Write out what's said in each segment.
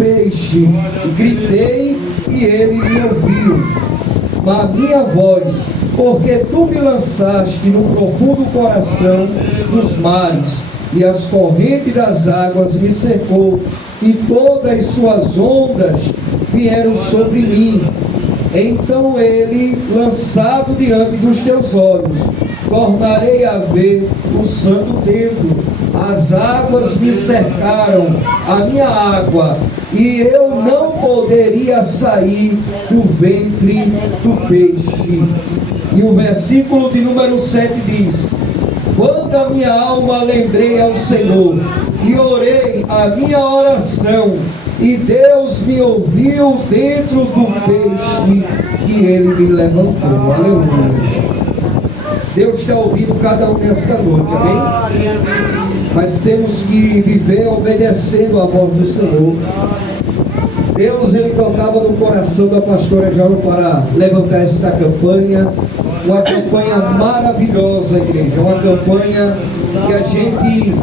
peixe. Gritei e ele me ouviu. A minha voz, porque tu me lançaste no profundo coração dos mares, e as correntes das águas me cercou, e todas as suas ondas vieram sobre mim. Então ele, lançado diante dos teus olhos, tornarei a ver o santo templo. As águas me cercaram, a minha água, e eu não poderia sair do ventre do peixe. E o versículo de número 7 diz: quando a minha alma lembrei ao Senhor, e orei a minha oração, e Deus me ouviu dentro do peixe, e ele me levantou. Aleluia. Deus está ouvindo cada um nesta noite, amém? Mas temos que viver obedecendo a voz do Senhor. Deus, ele tocava no coração da pastora Jaura para levantar esta campanha, uma campanha maravilhosa, igreja, uma campanha que a gente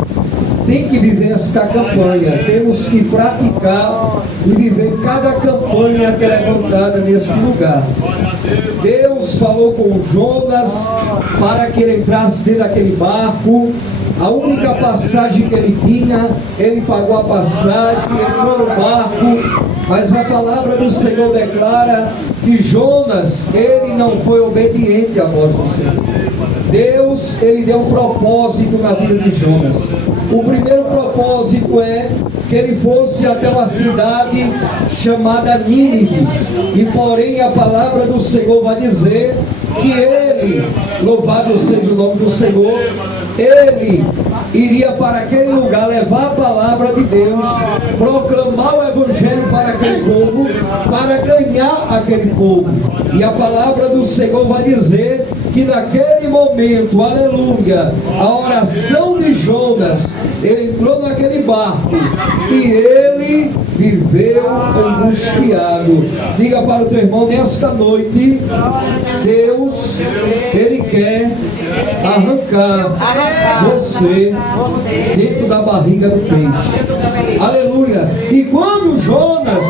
tem que viver esta campanha, temos que praticar e viver cada campanha que é levantada nesse lugar. Deus falou com Jonas para que ele entrasse dentro daquele barco. A única passagem que ele tinha, ele pagou a passagem, entrou no barco, mas a palavra do Senhor declara que Jonas, ele não foi obediente à voz do Senhor. Deus, ele deu um propósito na vida de Jonas. O primeiro propósito é que ele fosse até uma cidade chamada Nínive. E porém a palavra do Senhor vai dizer que ele, louvado seja o nome do Senhor, ele iria para aquele lugar levar a palavra de Deus, proclamar o evangelho para aquele povo, para ganhar aquele povo. E a palavra do Senhor vai dizer que naquele momento, aleluia, a oração de Jonas, ele entrou naquele barco e ele viveu angustiado. Diga para o teu irmão, nesta noite, Deus, ele quer arrancar você dentro da barriga do peixe. Aleluia. E quando Jonas,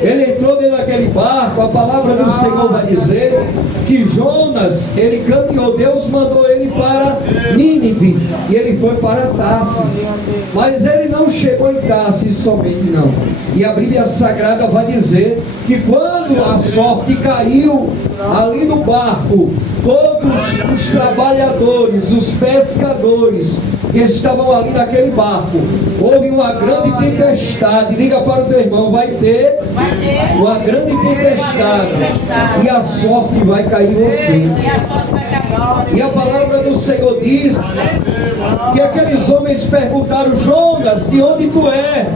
ele entrou dentro daquele barco, a palavra do Senhor vai dizer que Jonas, ele caminhou, Deus mandou ele para Nínive, e ele foi para Tarsis. Mas ele não chegou em Tarsis somente, não. E a Bíblia Sagrada vai dizer que quando a sorte caiu ali no barco, todos os trabalhadores, os pescadores que estavam ali naquele barco, houve uma grande tempestade. Diga para o teu irmão, vai ter uma grande tempestade, e a sorte vai cair em você. E a palavra do Senhor diz que aqueles homens perguntaram: Jonas, de onde tu é?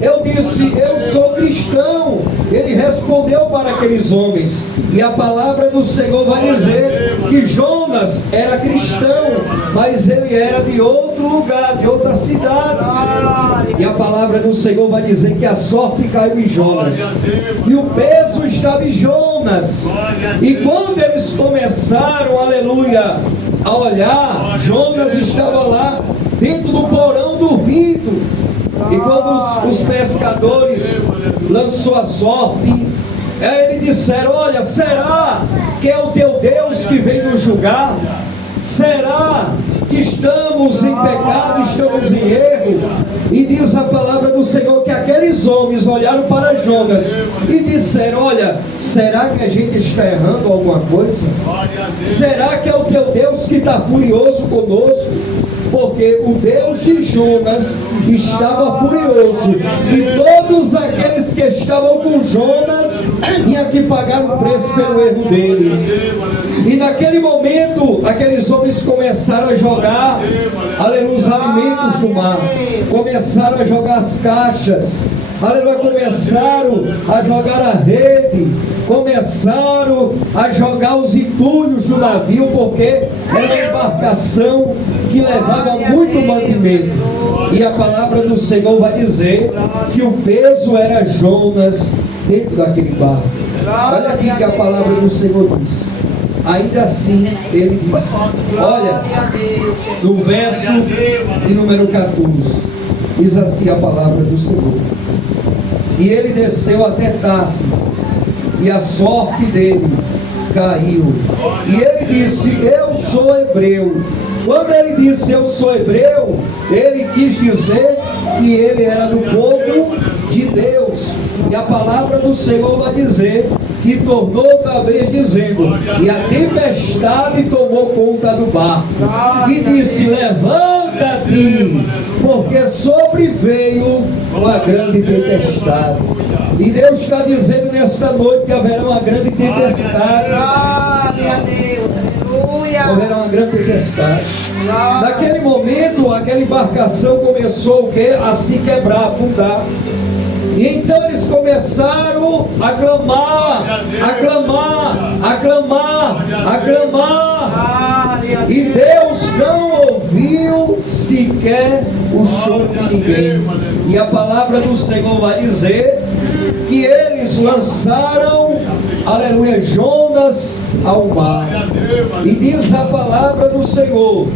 Eu disse: eu sou cristão. Ele respondeu para aqueles homens, e a palavra do Senhor vai dizer que Jonas era cristão, mas ele era de outro lugar, de outra cidade. E a palavra do Senhor vai dizer que a sorte caiu em Jonas, e o peso estava em Jonas. E quando eles começaram, aleluia, a olhar, Jonas estava lá dentro do porão dormindo. E quando os pescadores lançou a sorte, eles disseram: olha, será que é o teu Deus que vem nos julgar? Será que estamos em pecado, estamos em erro? E diz a palavra do Senhor que aqueles homens olharam para Jonas e disseram: olha, será que a gente está errando alguma coisa? Será que é o teu Deus que está furioso conosco? Porque o Deus de Jonas estava furioso, e todos aqueles que estavam com Jonas tinham que pagar o preço pelo erro dele. E naquele momento, aqueles homens começaram a jogar, aleluia, os alimentos do mar, começaram a jogar as caixas, aleluia, começaram a jogar a rede, começaram a jogar os entulhos do navio, porque era uma embarcação que levava muito mantimento. E a palavra do Senhor vai dizer que o peso era Jonas dentro daquele barco. Olha aqui que a palavra do Senhor diz. Ainda assim, ele diz, olha, no verso de número 14, diz assim a palavra do Senhor: E ele desceu até Tarsis, e a sorte dele caiu. E ele disse: eu sou hebreu. Quando ele disse eu sou hebreu, ele quis dizer que ele era do povo de Deus. E a palavra do Senhor vai dizer que tornou outra vez dizendo: e a tempestade tomou conta do barco, e disse: levanta-te, porque sobreveio uma grande tempestade. E Deus está dizendo nesta noite que haverá uma grande tempestade. Glória a Deus, aleluia. Haverá uma grande tempestade. Naquele momento, aquela embarcação começou o quê? A se quebrar, a afundar. E então eles começaram a clamar, a clamar, a clamar, a clamar. E Deus não ouviu sequer o choro de ninguém. E a palavra do Senhor vai dizer que eles lançaram, aleluia, Jonas ao mar. E diz a palavra do Senhor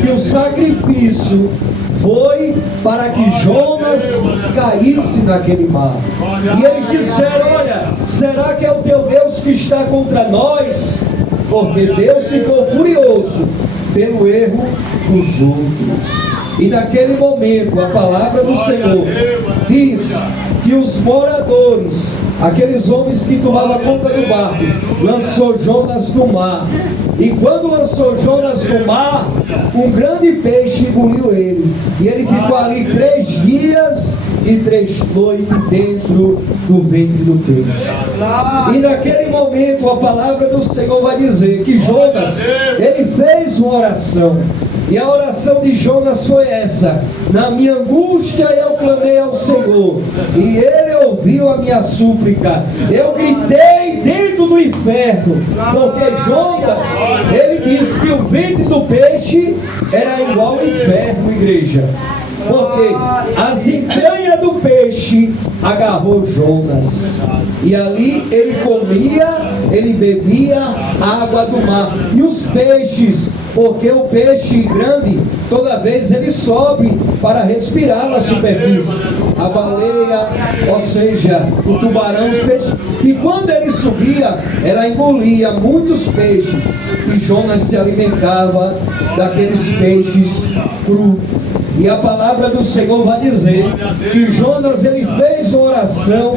que o sacrifício foi para que Jonas caísse naquele mar. E eles disseram: olha, será que é o teu Deus que está contra nós? Porque Deus ficou furioso pelo erro dos outros. E naquele momento a palavra do Senhor diz que os moradores, aqueles homens que tomavam conta do barco, lançou Jonas no mar. E quando lançou Jonas no mar, um grande peixe engoliu ele. E ele ficou ali 3 dias e 3 noites dentro do ventre do peixe. E naquele momento a palavra do Senhor vai dizer que Jonas, ele fez uma oração. E a oração de Jonas foi essa: na minha angústia eu clamei ao Senhor, e Ele ouviu a minha súplica. Eu gritei dentro do inferno, porque Jonas, ele disse que o ventre do peixe era igual ao inferno, igreja. Porque as entranhas do peixe agarrou Jonas. E ali ele comia, ele bebia água do mar. E os peixes, porque o peixe grande, toda vez ele sobe para respirar na superfície. A baleia, ou seja, o tubarão, os peixes. E quando ele subia, ela engolia muitos peixes. E Jonas se alimentava daqueles peixes crus. E a palavra do Senhor vai dizer que Jonas, ele fez uma oração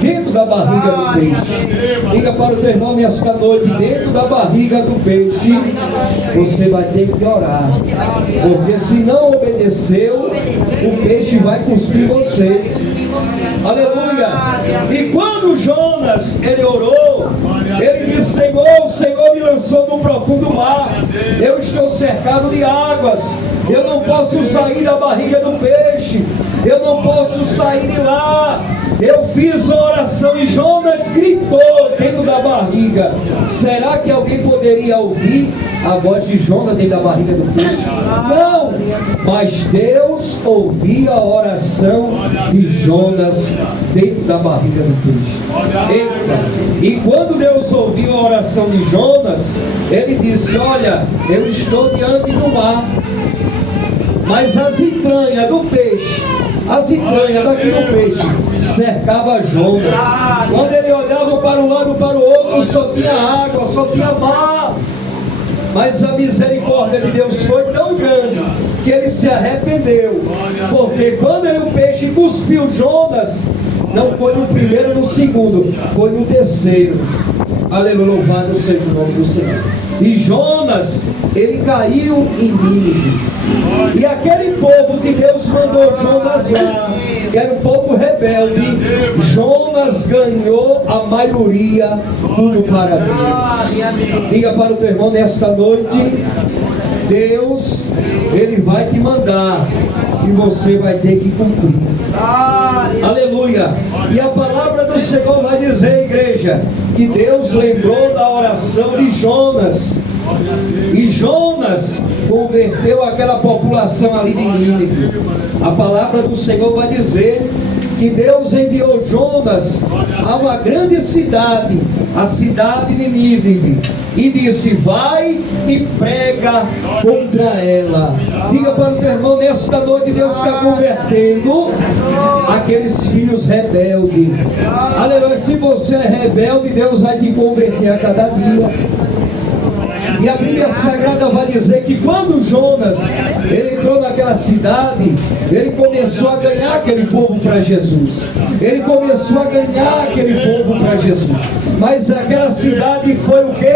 dentro da barriga do peixe. Diga para o teu irmão nesta noite: dentro da barriga do peixe você vai ter que orar, porque se não obedeceu, o peixe vai cuspir você. Aleluia. E quando Jonas, ele orou, ele disse: Senhor, o Senhor me lançou no profundo mar, eu estou cercado de águas, eu não posso sair da barriga do peixe, eu não posso sair de lá. Eu fiz uma oração e Jonas gritou dentro da barriga. Será que alguém poderia ouvir a voz de Jonas dentro da barriga do peixe? Não, mas Deus ouvia a oração de Jonas dentro da barriga do peixe. Eita. E quando Deus ouviu a oração de Jonas, ele disse: olha, eu estou diante do mar, mas as entranhas do peixe, as entranhas daquele peixe cercava Jonas. Quando ele olhava para um lado para o outro, só tinha água, só tinha mar. Mas a misericórdia de Deus foi tão grande que ele se arrependeu. Porque quando o peixe cuspiu Jonas, não foi no primeiro, no segundo, foi no terceiro. Aleluia, louvado seja o nome do Senhor. E Jonas, ele caiu em Nínive. E aquele povo que Deus mandou Jonas lá, que era um povo rebelde, Jonas ganhou a maioria, tudo para Deus. Diga para o teu irmão nesta noite: Deus, ele vai te mandar e você vai ter que cumprir. Aleluia. E a palavra do Senhor vai dizer, igreja, que Deus lembrou da oração de Jonas. E Jonas converteu aquela população ali de Nínive. A palavra do Senhor vai dizer que Deus enviou Jonas a uma grande cidade, a cidade de Nínive. e disse: vai e prega contra ela. Diga para o teu irmão, nesta noite Deus está convertendo aqueles filhos rebeldes. Aleluia. Se você é rebelde, Deus vai te converter a cada dia. E a Bíblia Sagrada vai dizer que quando Jonas ele entrou naquela cidade, ele começou a ganhar aquele povo para Jesus. Ele começou a ganhar aquele povo para Jesus. Mas aquela cidade foi o quê?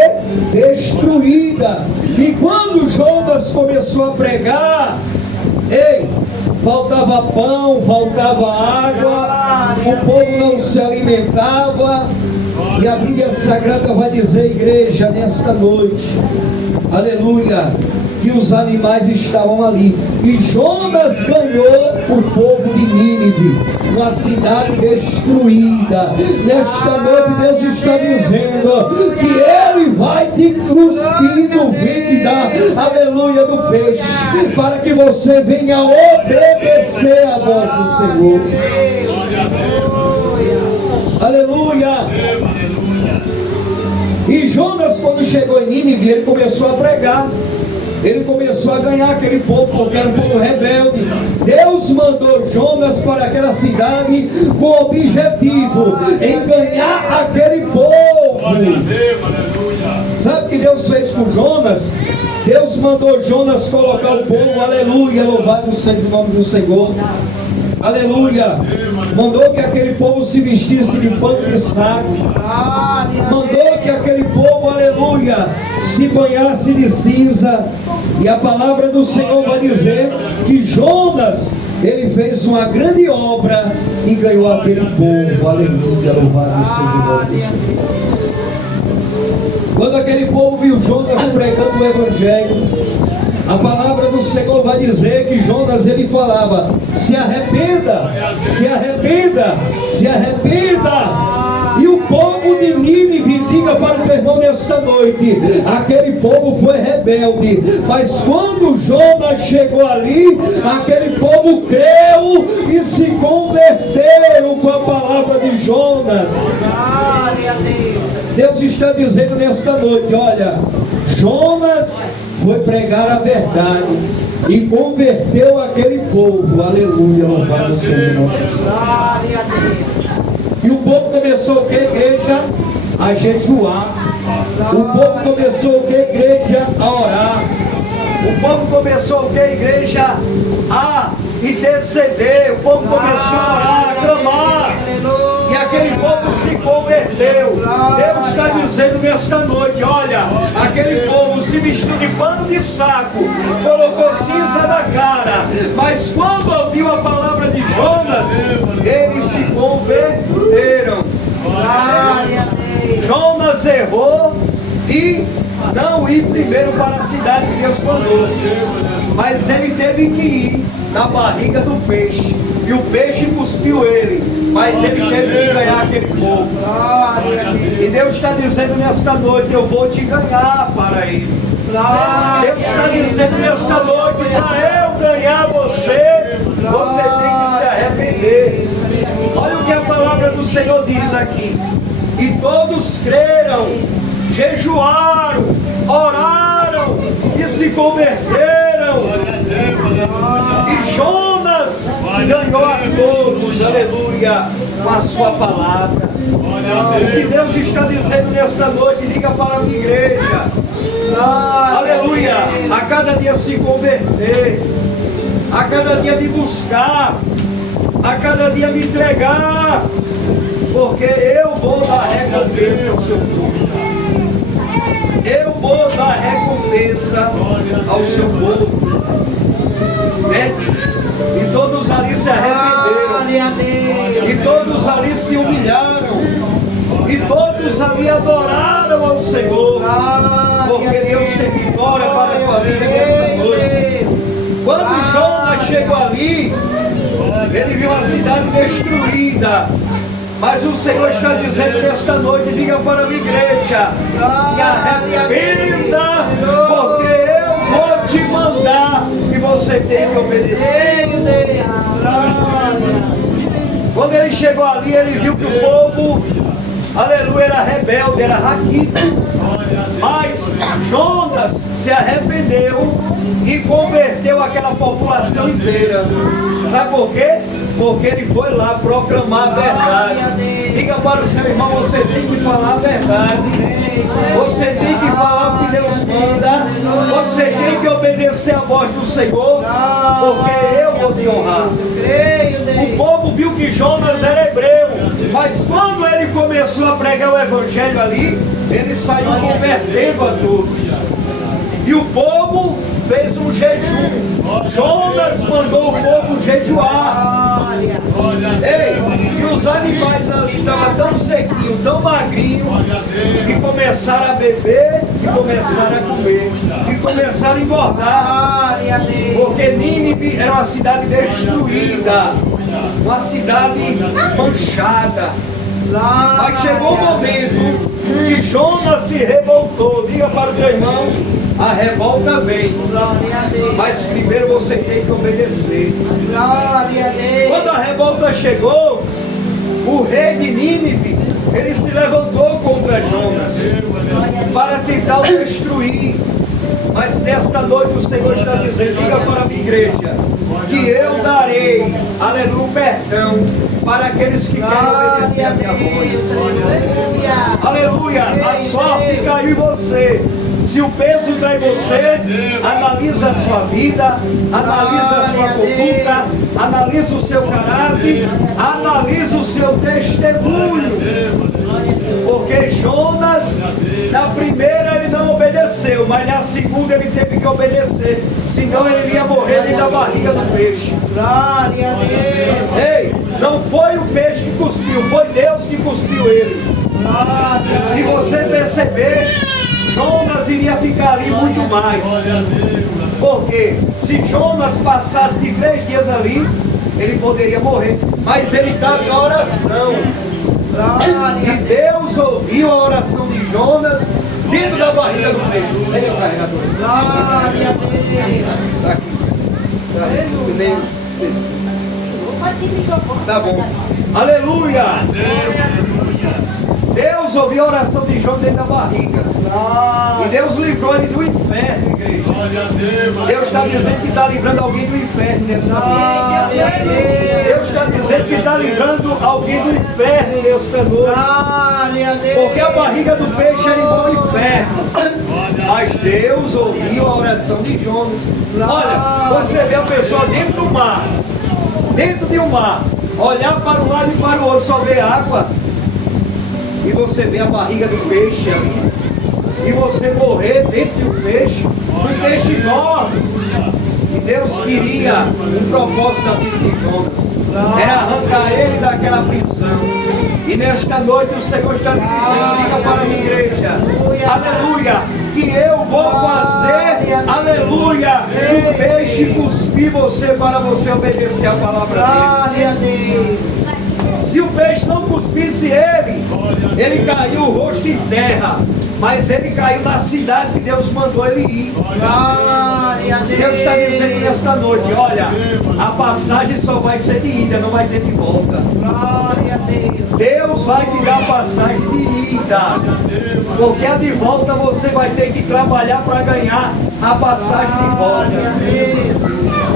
Destruída. E quando Jonas começou a pregar, faltava pão, faltava água, o povo não se alimentava. E a Bíblia Sagrada vai dizer, igreja, nesta noite, aleluia, que os animais estavam ali. E Jonas ganhou o povo de Nínive, uma cidade destruída. Nesta noite Deus está dizendo que Ele vai te cuspir do ventre da, aleluia, do peixe, para que você venha obedecer a voz do Senhor. Aleluia. E Jonas, quando chegou em Nínive, ele começou a pregar. Ele começou a ganhar aquele povo, porque era um povo rebelde. Deus mandou Jonas para aquela cidade com o objetivo em ganhar aquele povo. Sabe o que Deus fez com Jonas? Deus mandou Jonas colocar o povo, aleluia, louvado seja o nome do Senhor. Aleluia. Mandou que aquele povo se vestisse de pano de saco. Mandou que aquele povo, aleluia, se banhasse de cinza. E a palavra do Senhor vai dizer que Jonas, ele fez uma grande obra e ganhou aquele povo. Aleluia, louvado seja o nome do Senhor. Quando aquele povo viu Jonas pregando o Evangelho, a palavra do Senhor vai dizer que Jonas, ele falava: se arrependa, se arrependa, se arrependa. E o povo de Nínive, diga para o teu irmão nesta noite, aquele povo foi rebelde, mas quando Jonas chegou ali, aquele povo creu e se converteram com a palavra de Jonas. Deus está dizendo nesta noite: olha, Jonas foi pregar a verdade e converteu aquele povo. Aleluia, louvado seja o nome do Senhor. E o povo começou o que, igreja? A jejuar. O povo começou o que, igreja? A orar. O povo começou o que, igreja? A interceder. O povo começou a orar, a clamar. E aquele povo se converteu. Deus está dizendo nesta noite: olha, aquele povo se vestiu de pano de saco, colocou cinza na cara, mas quando ouviu a palavra de Jonas, eles se converteram. Jonas errou de não ir primeiro para a cidade que Deus mandou, mas ele teve que ir na barriga do peixe, e o peixe cuspiu ele, mas ele teve que ganhar aquele povo. E Deus está dizendo nesta noite: eu vou te ganhar para ele. Deus está dizendo nesta noite: para eu ganhar você, você tem que se arrepender. Olha o que a palavra do Senhor diz aqui: e todos creram, jejuaram, oraram e se converteram. E Jonas ganhou a todos, aleluia, com a sua palavra. O que Deus está dizendo nesta noite, diga para a minha igreja: aleluia, a cada dia se converter, a cada dia me buscar, a cada dia me entregar, porque eu vou dar recompensa ao seu povo. Eu vou dar recompensa ao seu povo. E todos ali se arrependeram, e todos ali se humilharam, e todos ali adoraram ao Senhor, porque Deus tem vitória para a tua vida nesta noite. Quando Jonas chegou ali, ele viu a cidade destruída, mas o Senhor está dizendo nesta noite: diga para a minha igreja, se arrependa, porque eu vou te mandar e você tem que obedecer. Quando ele chegou ali, ele viu que o povo, aleluia, era rebelde, era raquítico. Mas Jonas se arrependeu e converteu aquela população inteira. Sabe por quê? Porque ele foi lá proclamar a verdade. Diga para o seu irmão, você tem que falar a verdade. Você tem que falar o que Deus manda. Você tem que obedecer a voz do Senhor, porque eu vou te honrar. O povo viu que Jonas era hebreu, mas quando ele começou a pregar o evangelho ali, ele saiu convertendo a todos. E o povo fez um jejum. Jonas mandou o povo jejuar. Ei, e os animais ali estavam tão sequinhos, tão magrinhos, que começaram a beber e começaram a comer. E começaram a engordar. Porque Nínive era uma cidade destruída, uma cidade manchada. Mas chegou o momento que Jonas se revoltou. Diga para o teu irmão, a revolta vem, mas primeiro você tem que obedecer. Quando a revolta chegou, o rei de Nínive, ele se levantou contra Jonas para tentar o destruir. Mas nesta noite o Senhor está dizendo, diga para a minha igreja, que eu darei, aleluia, perdão para aqueles que querem obedecer a minha voz. Aleluia, a sorte caiu em você. Se o peso está em você, analisa a sua vida, analisa a sua conduta, analisa o seu caráter, analisa o seu testemunho. Porque Jonas, na primeira ele não obedeceu, mas na segunda ele teve que obedecer, senão ele ia morrer dentro da barriga do peixe. Ei, não foi o peixe que cuspiu, foi Deus que cuspiu ele. Se você perceber, Jonas iria ficar ali muito mais. Porque se Jonas passasse de 3 dias ali, ele poderia morrer. Mas ele estava em oração. E Deus ouviu a oração de Jonas dentro da barriga do peixe. Pega o carregador. Está aqui. Tá bom. Aleluia! Deus ouviu a oração de Jonas dentro da barriga. E Deus livrou ele do inferno, igreja. Deus está dizendo que está livrando alguém do inferno nessa noite. Deus está dizendo que está livrando alguém do inferno nesta noite. Porque a barriga do peixe era igual ao inferno. Mas Deus ouviu a oração de Jonas. Olha, você vê a pessoa dentro do mar, dentro de um mar, olhar para um lado e para o outro, só vê água. E você vê a barriga do peixe ali. E você morrer dentro de um peixe enorme. E Deus queria um propósito na vida de Jonas. Era arrancar ele daquela prisão. E nesta noite o Senhor está me dizendo, diga para a minha igreja, aleluia, que eu vou fazer, aleluia, o peixe cuspir você para você obedecer a palavra dele. Se o peixe não cuspisse ele caiu o rosto em terra, mas ele caiu na cidade que Deus mandou ele ir. Deus está dizendo nesta noite, olha, a passagem só vai ser de ida, não vai ter de volta. Deus vai te dar a passagem de ida, porque a de volta você vai ter que trabalhar para ganhar a passagem de volta.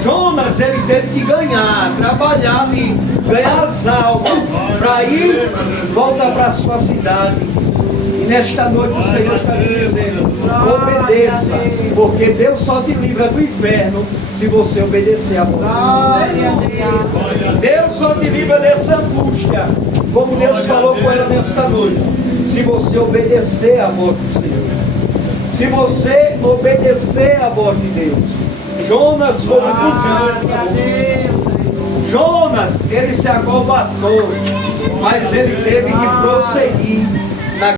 Jonas, ele teve que ganhar, trabalhar e ganhar as almas para ir, voltar para a sua cidade. E nesta noite o Senhor está lhe dizendo, obedeça, porque Deus só te livra do inferno se você obedecer a voz do Senhor. Deus só te livra dessa angústia, como Deus falou com ela nesta noite, se você obedecer a voz do Senhor. Se você obedecer a voz de Deus. Jonas foi refugiado. Jonas, ele se acobartou, mas ele teve que prosseguir